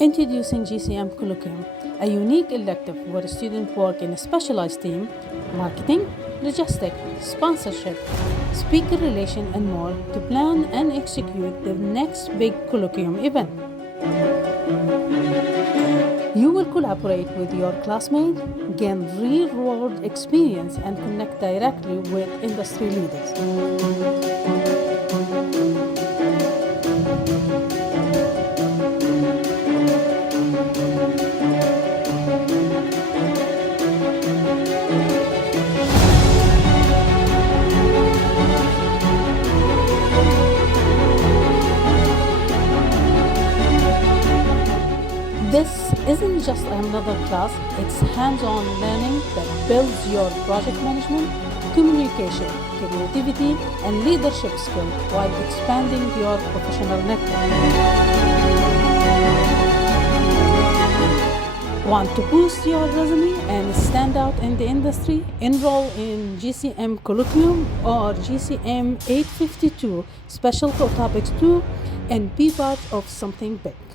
Introducing GCM Colloquium, a unique elective where students work in a specialized team, marketing, logistics, sponsorship, speaker relation, and more to plan and execute the next big colloquium event. You will collaborate with your classmates, gain real-world experience, and connect directly with industry leaders. This isn't just another class, it's hands-on learning that builds your project management, communication, creativity, and leadership skills while expanding your professional network. Want to boost your resume and stand out in the industry? Enroll in GCM Colloquium or GCM 852 Special Topics 2 and be part of something big.